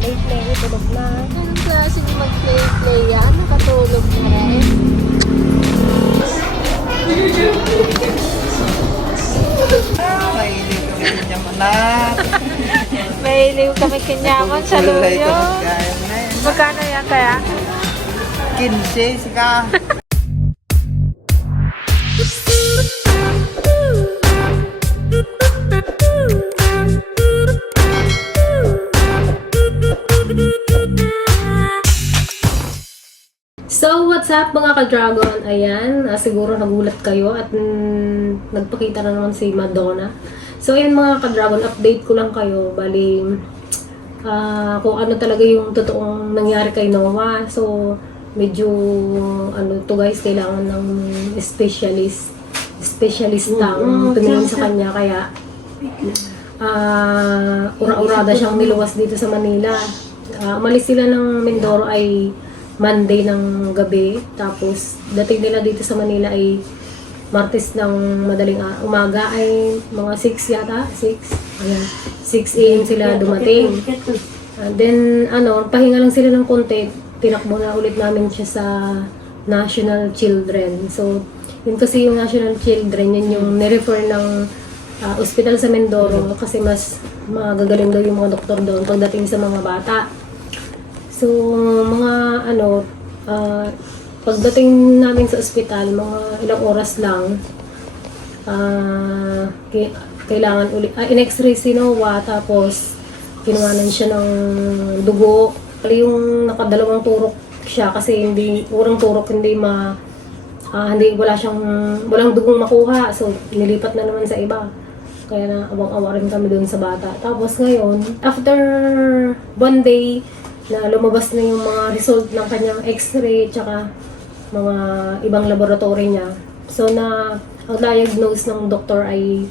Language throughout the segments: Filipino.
Play-play, tulog na. Anong klase ni mag-play-play yan? Nakatulog na rin. Mahilig kami kanyaman na. Mailiw kami kinyaman sa luyo. magkaya na yan. Magkano yan kaya? 15 sika. What's up mga ka-dragon? Ayan, ah, siguro nagulat kayo at mm, nagpakita na naman si Madonna. So, ayan mga ka-dragon, update ko lang kayo. Bali, ah, kung ano talaga yung totoong nangyari kay Noah. So, medyo, ano to guys, kailangan ng specialist. Specialista ang tumingin sa kanya. Kaya, ah ura-urada siyang niluwas dito sa Manila. Ah, umalis sila ng Mindoro ay Monday ng gabi. Tapos, dating nila dito sa Manila ay Martes ng madaling umaga ay mga 6 yata, 6. Ayan, 6 a.m. sila dumating. And then, ano, pahinga lang sila ng konti. Tinakbo na ulit namin siya sa National Children. So, yun kasi yung National Children, yun yung nirefer ng ah, ospital sa Mindoro kasi mas magagaling daw yung mga doktor doon pagdating sa mga bata. So, mga ano, ah, pagdating namin sa ospital, mga ilang oras lang, ki- kailangan ulit, ah, in-x-ray si Noah, tapos kinuhanan siya ng dugo. Yung nakadalawang turok siya kasi hindi, urang turok hindi ma, ah, hindi, wala siyang, walang dugong makuha. So, nilipat na naman sa iba. Kaya na awang-awa rin kami doon sa bata. Tapos ngayon, after one day, na lumabas na yung mga result ng kanyang x-ray tsaka mga ibang laboratory niya. So na ang diagnose ng doktor ay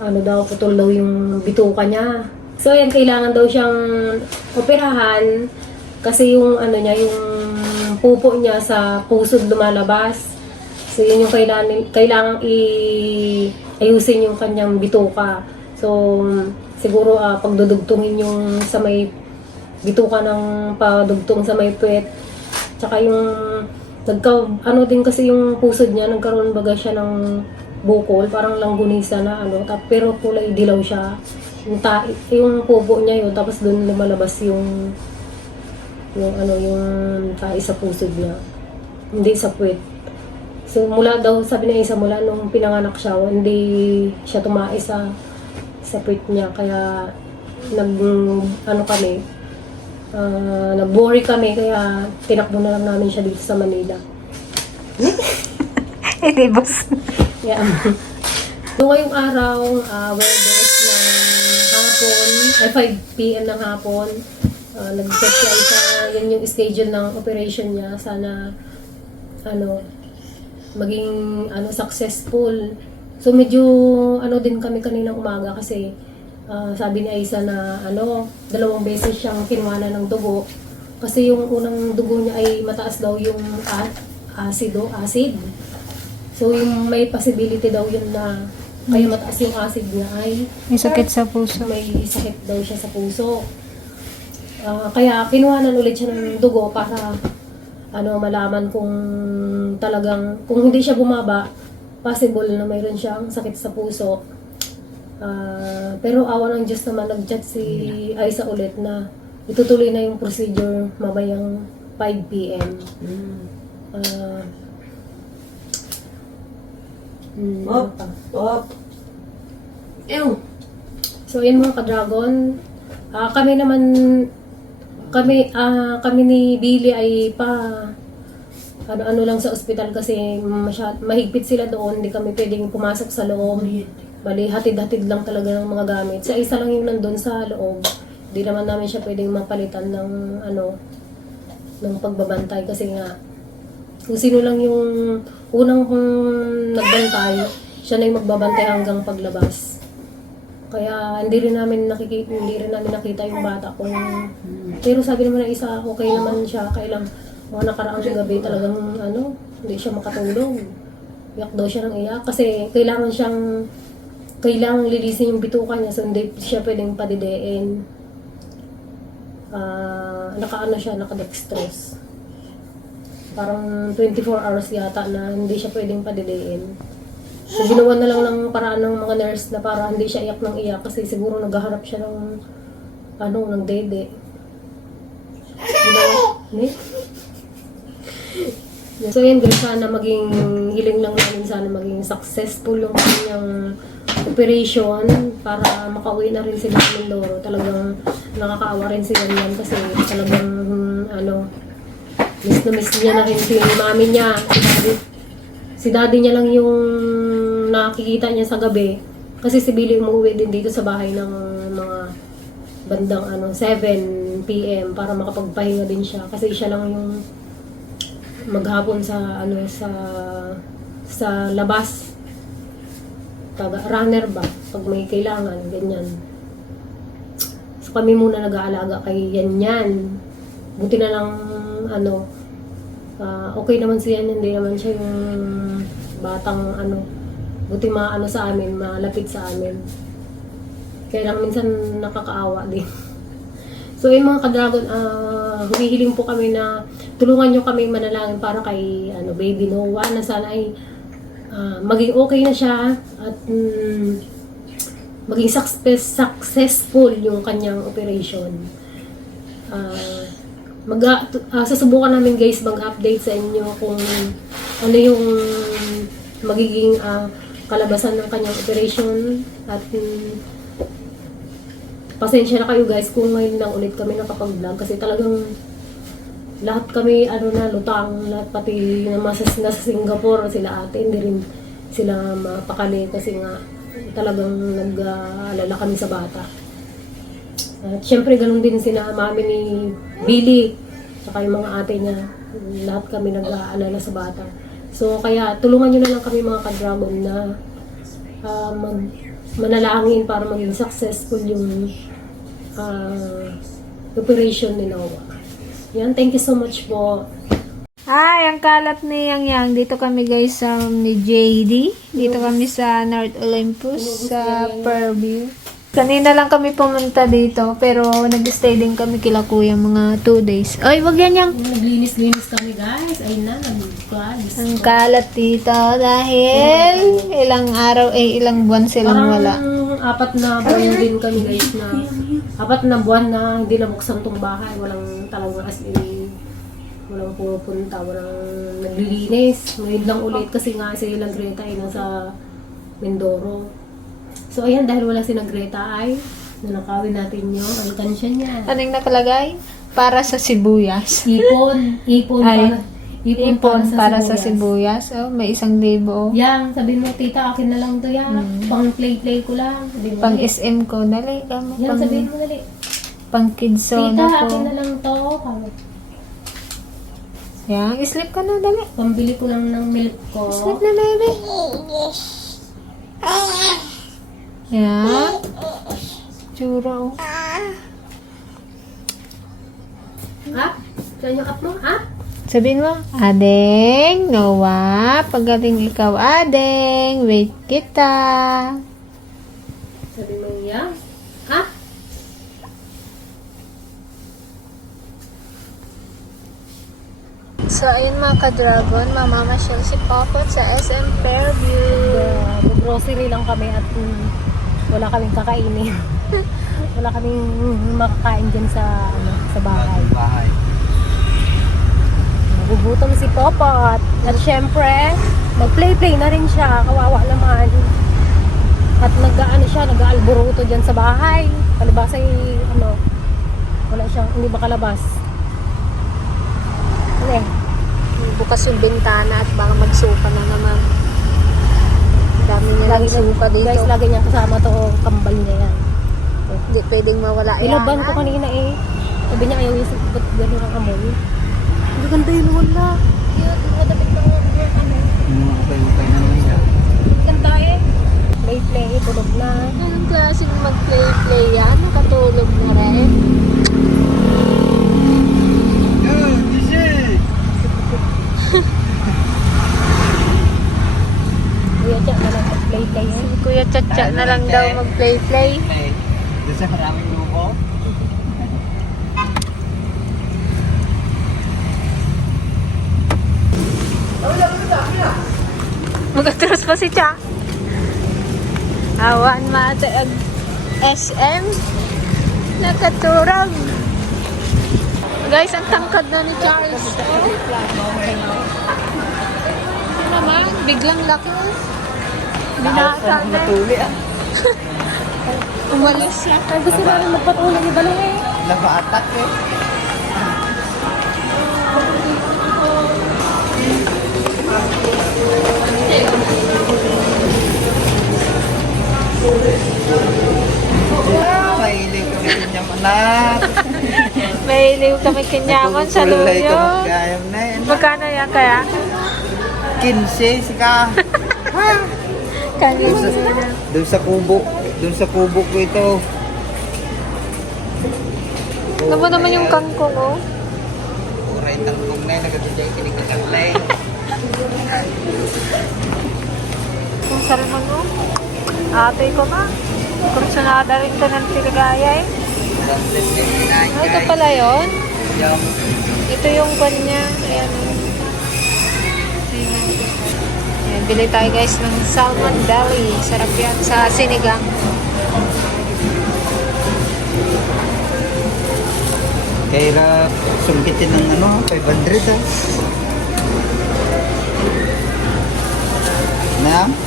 ano daw, putol daw yung bituka niya. So ayan, kailangan daw siyang operahan kasi yung ano niya, yung pupo niya sa pusod lumalabas. So yun yung kailangan, kailangan i ayusin yung kanyang bituka. So siguro ah, pagdudugtungin yung sa may bituka ng padugtong sa may puwet. Tsaka yung nagka, ano din kasi yung pusod niya, nagkaroon baga siya ng bukol, parang langgunisa na ano, tap, pero kulay dilaw siya. Yung, ta, yung pupo niya yun, tapos doon lumalabas yung yung ano, yung tae sa pusod niya. Hindi sa puwet. So mula daw, sabi na isa mula nung pinanganak siya, hindi siya tumae sa sa puwet niya. Kaya nag, ano kami, ah, nag-worry kami, kaya tinakbo na lang namin siya dito sa Manila. Hindi, boss. Yeah. Noong ngayong araw, uh, Webes ng hapon, ay 5 p.m. ng hapon, uh, nag-check siya isa, yan yung schedule ng operation niya. Sana, ano, maging ano successful. So medyo ano din kami kaninang umaga kasi ah, sabi ni Aisa na ano, dalawang beses siyang kinuha ng dugo. Kasi yung unang dugo niya ay mataas daw yung a- acido, acid. So yung may possibility daw yun na kaya mataas yung acid niya ay May sakit sa puso. may sakit daw siya sa puso. Ah, kaya kinuhanan ulit siya ng dugo para ano malaman kung talagang kung hindi siya bumaba possible na mayroon siyang sakit sa puso. Ah, pero awa ng Diyos naman nag-chat si Aisa ulit na itutuloy na yung procedure mamayang 5 p.m. Mm, ano Op. pa? Op. Ew. So, yun mga ka-dragon. Ah, kami naman, kami, ah, kami ni Billy ay pa, ano-ano lang sa ospital kasi masyad, mahigpit sila doon. Hindi kami pwedeng pumasok sa loob. Bali, hatid-hatid lang talaga ng mga gamit. Sa isa lang yung nandun sa loob. Hindi naman namin siya pwedeng mapalitan ng, ano, ng pagbabantay kasi nga, kung sino lang yung unang hmm, nagbantay, siya na yung magbabantay hanggang paglabas. Kaya hindi rin namin nakikita, hindi rin namin nakita yung bata kung pero sabi naman ng isa, okay naman siya. Kailang mga nakaraang gabi talagang ano, hindi siya makatulog. Iyak daw siya ng iyak kasi kailangan siyang kailangan lilisin yung bituka niya so hindi siya pwedeng padidein. ah, nakaano siya, nakadextrose. Parang 24 hours yata na hindi siya pwedeng padidiin. So, ginawa na lang ng paraan ng mga nurse na para hindi siya iyak ng iyak kasi siguro naghaharap siya ng ano, ng dede. So yan guys, sana maging hiling lang namin sana maging successful yung kanyang operation para makauwi na rin sila sa Mindoro. Talagang nakakaawa rin sila yan kasi talagang ano, miss na miss niya na rin si mami niya. Si daddy, si daddy niya lang yung nakikita niya sa gabi. Kasi si Billy umuwi din dito sa bahay ng mga bandang ano 7 p.m. para makapagpahinga din siya kasi siya lang yung maghapon sa ano sa sa labas taga runner ba pag may kailangan ganyan. So kami muna nag-aalaga kay yan yan. Buti na lang ano ah, okay naman siya hindi naman siya yung batang ano buti maano sa amin malapit sa amin. Kaya lang minsan nakakaawa din. So yung mga ka-dragon, ah, humihiling po kami na tulungan nyo kami manalangin para kay ano, baby Noah na sana ay ah, maging okay na siya at mm, maging success, successful yung kanyang operation. Ah, mag ah, susubukan namin guys mag-update sa inyo kung ano yung magiging ah, kalabasan ng kanyang operation at mm, pasensya na kayo guys kung ngayon lang ulit kami nakapag-vlog kasi talagang lahat kami ano na lutang lahat pati na masas na sa Singapore sila ate hindi rin sila mapakali kasi nga talagang nag-aalala kami sa bata at syempre ganun din sina mami ni Billy saka yung mga ate niya lahat kami nag-aalala sa bata so kaya tulungan nyo na lang kami mga ka-dragon na ah, mag manalangin para maging successful yung ah, operation ni Noah. Yan, thank you so much po. Ay, ang kalat ni Yang Yang. Dito kami guys sa ni JD. Dito kami sa North Olympus sa Fairview. Kanina lang kami pumunta dito pero nag-stay din kami kila kuya mga 2 days. Ay, wag yan yang. Naglinis-linis kami guys. Ayun na, nag-class. Ang kalat dito dahil ilang araw eh ilang buwan silang wala. Parang apat na buwan din kami guys na apat na buwan na hindi nabuksan tong bahay. Walang talagang as in walang pumupunta, walang naglilinis. Ngayon lang ulit kasi nga si Ilang Greta ay nasa Mindoro. So ayan, dahil wala si Greta ay nanakawin natin yung alkansya niya. Anong nakalagay? Para sa sibuyas. Ipon, ipon Ay, para, Ipon para sa sibuyas. Oh, may isang libo. Yang, sabihin mo, tita, akin na lang to yan. Pang play-play ko lang. Sabihin mo, Pang dali. SM ko. Dali. Yan, Pang, sabihin mo dali. Pang kids Tita, zone akin na lang to. Sabi, Yan, sleep ka na. Dali. Pambili ko lang ng milk ko. Sleep na, baby. Yan. Tsura, oh. Ha? Saan yung up mo? Ha? Sabihin mo, Adeng, Noah, pagaling ikaw, Adeng, wait kita. Sabihin mo yan. Ha? So, ayun mga ka-dragon, mamamasyal si Popot sa SM Fairview. grocery lang kami at mm, wala kaming kakainin. wala kaming makakain dyan sa, ano, sa bahay. Bahay. Nagugutom si Popot. At syempre, nag-play-play na rin siya. Kawawa naman. At nag-ano siya, nag-aalburuto dyan sa bahay. Palibas ay, ano, wala siyang, hindi makalabas. Ano eh? Bukas yung bintana at baka magsuka na naman. Dami niya Lagi ng suka dito. Guys, lagi niya kasama to kambal niya yan. Hindi pwedeng mawala yan. Ilaban ko kanina eh. Sabi niya ayaw isip, ba't gano'n ang amoy? Ang ganda yun, wala. Cute, madapit ng ano. Yung upay-upay na niya. Ganda eh. Play-play, tulog na. Anong klaseng mag-play-play yan? Nakatulog na rin. Kuya Chat na lang play play. Si Kuya Chat Chat na lang daw mag-play-play. Kasi maraming lupo. Magatros pa si Cha. Awan maatag SM. Nakaturag. Nakaturag. Guys, ang tangkad na ni Charles. Oh. Ano naman? Biglang laki. Binata na. Natuli ah. Umalis siya. Ay, gusto na rin magpatulog ni Balong eh. Naka-attack eh. Ah, Mahilig kami kanyang anak. May iliw kami kinyaman sa luyo. na yun. Magkano yan kaya? 15 sika. Sa, Kanina. doon sa kubok. Doon sa kubok ko ito. Ano mo naman yung kangkong, oh? Uray tangkong na yun. Nagabigay kinikitaklay. Kung salmon, oh. Ate ko ba? Kursunada rin ka ng tiligaya, eh. Ah, ito pala yun? Ito yung kanya. Ayan. oh. Ayan. Ayan, bili tayo guys ng salmon belly. Sarap yan sa sinigang. Kaya sungkitin ng ano, 500 ah. Na?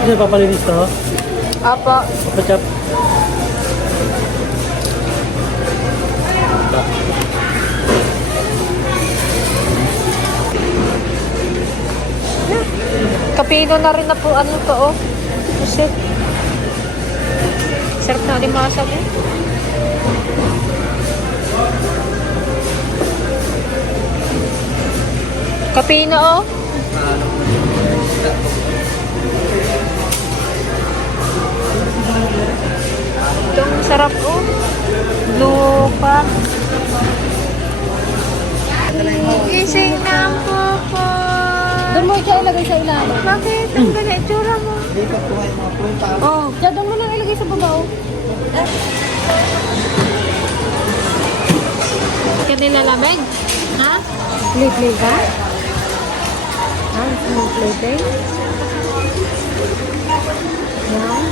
Ano papalinis to? Apo. Papachap. Kapino na rin na po ano to, oh. Shit. Sarap na limasa mo. Kapino, oh. Itong sarap, oh. Lupa. Gising na ang pupo. Doon mo siya ilagay sa ilalim. Bakit? Ang ganda itsura mo. Dito ay mga prutas. Oh, siya doon mo lang ilagay sa baba oh. Kanila lamig? Ha? Play-play ka? Ah, ano play-play? Yan.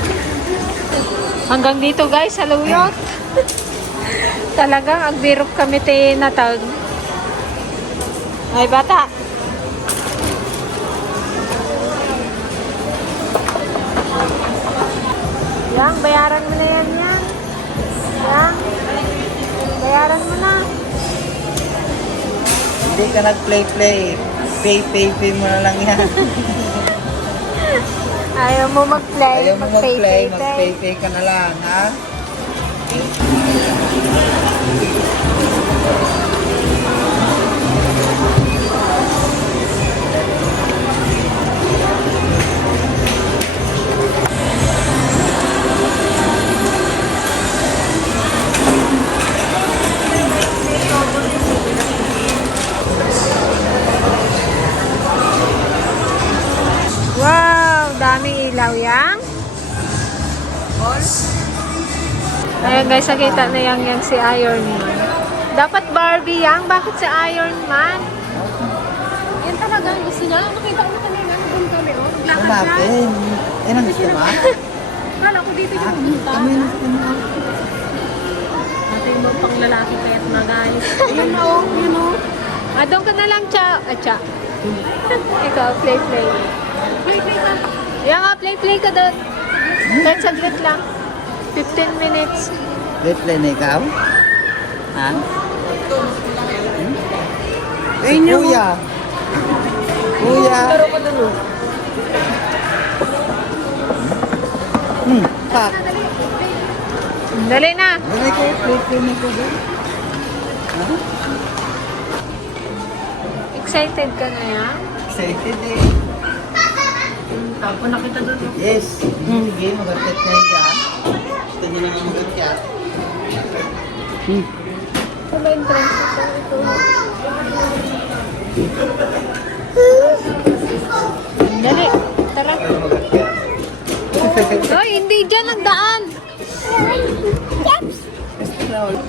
Hanggang dito guys, sa luyot. Talagang agbirok kami tinatag. Ay bata. Yang, bayaran mo na yan yan. Yang, bayaran mo na. Hindi ka nag-play-play. Pay, pay, pay mo na lang yan. Ayaw mo mag-play. Ayaw mo mag-play, mag-pay-pay. mag-pay, pay ka na lang, ha? Wow, daming ilaw yang. Ayan guys, nakita na yang yang si Iron Man. Dapat Barbie yang, bakit si Iron Man? Yan talaga ang gusto niya. Nakita ko na kanina. Doon kami oh. Naglakad siya. Hanapin. Yan ang gusto mo? Kala ko dito siya Ah, pumunta. Kami na. Ate yung bang pang lalaki kaya't nagayos. Ayun na oh. Yun oh. Ah, doon ka na lang, Cha. Ah, Cha. Ikaw, play, play. Play-play ka. Yang nga, play, play ka doon. Kahit saglit lang. 15 minutes. Play-play na ikaw? Ha? Si Kuya. Kuya. Pero ka doon oh. Hmm, tak. Dali na. Ganay ko, play-play na ko doon. Ha? Excited ka na yan? Excited eh. Tapo na kita doon oh. Yes. Sige, mag-akyat kayo dyan. Gusto niyo naman mag-akyat. Hmm. Ito ba entrance ito? Ito. Dali. Tara. Hoy, hindi dyan ang daan.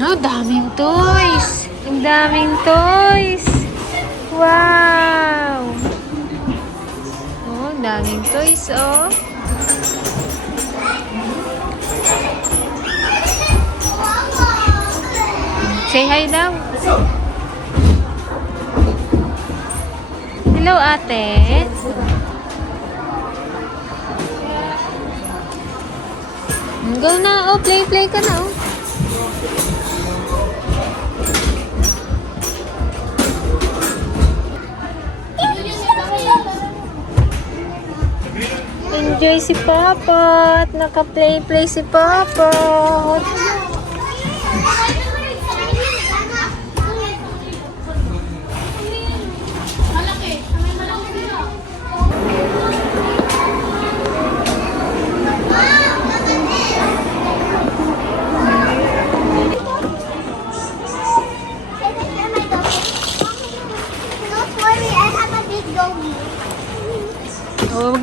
Oh, daming toys. Ang daming toys. Wow. Daming toys, oh. Say hi daw. Hello, ate. Go na. Oh, play, play ka na, oh. Enjoy si Papa. At naka-play-play si Papa.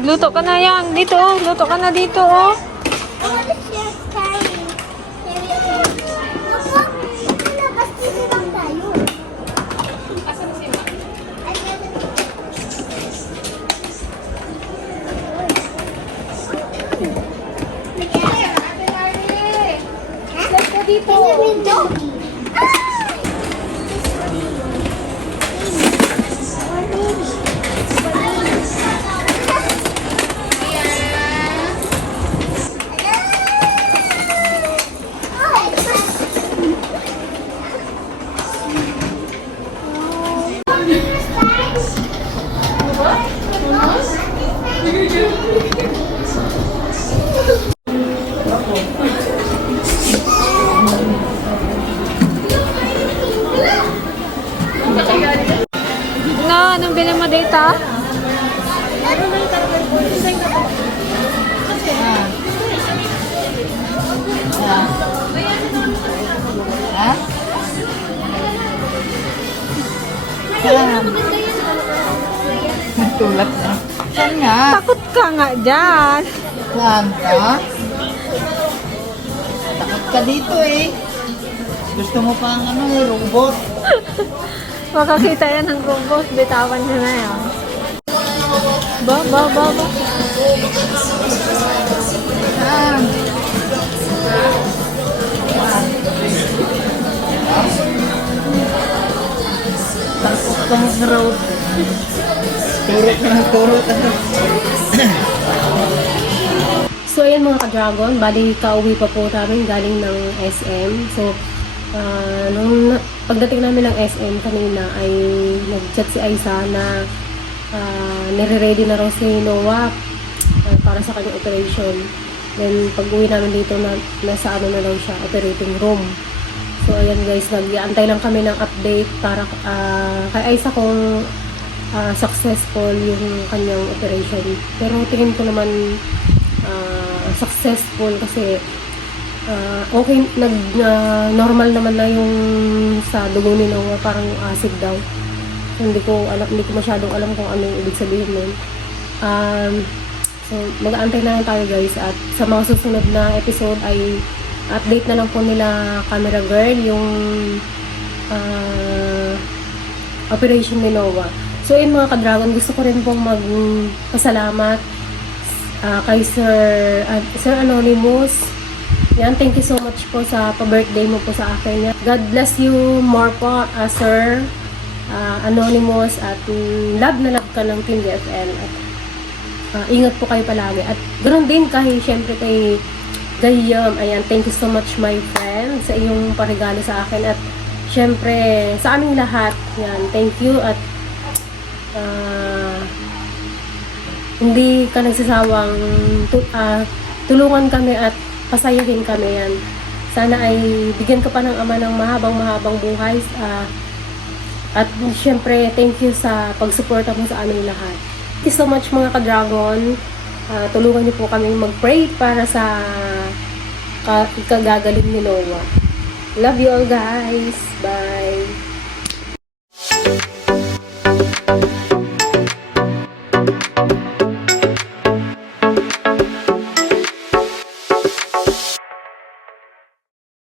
Magluto ka na yan. Dito, oh. Luto ka na dito, oh. Nga dyan. Saan ka? Takot ka dito eh. Gusto mo pa ang ano eh, robot. Makakita yan ng robot. Bitawan niya na yan. Ba, ba, ba, ba. Saan? Takot ka ng road. Turot ng turot. So, ayan mga ka-dragon, bali kauwi pa po namin galing ng SM. So, ah, nung pagdating namin ng SM kanina ay nag-chat si Aiza na uh, nire-ready na raw si Noah ah, para sa kanyang operation. Then, pag uwi namin dito, na, nasa ano na daw siya, operating room. So, ayan guys, nag-iantay lang kami ng update para ah, kay Aiza kung ah, successful yung kanyang operation. Pero tingin ko naman ah, successful kasi ah, okay, nag, na- normal naman na yung sa dugo ni Noah, parang yung acid daw. Hindi ko alam, hindi ko masyadong alam kung ano yung ibig sabihin nun. Um, so, mag-aantay na lang tayo guys at sa mga susunod na episode ay update na lang po nila camera girl yung ah, operation ni Noah. So, yun mga ka-dragon, gusto ko rin pong magpasalamat ah, kay Sir, ah, Sir Anonymous. Yan, thank you so much po sa pa-birthday mo po sa akin. God bless you more po, ah, Sir ah, Anonymous. At mm, love na love ka ng Team DFL. At ah, ingat po kayo palagi. At ganoon din kay, syempre kay Gayam. Ayan, thank you so much my friend sa iyong parigalo sa akin. At syempre, sa aming lahat. Yan, thank you. At ah, hindi ka nagsasawang ah, tulungan kami at pasayahin kami yan. Sana ay bigyan ka pa ng ama ng mahabang-mahabang buhay. ah, at syempre, thank you sa pagsuporta mo sa aming lahat. Thank you so much mga ka-dragon. Ah, tulungan niyo po kami mag-pray para sa ka- kagagaling ni Noah. Love you all guys. Bye.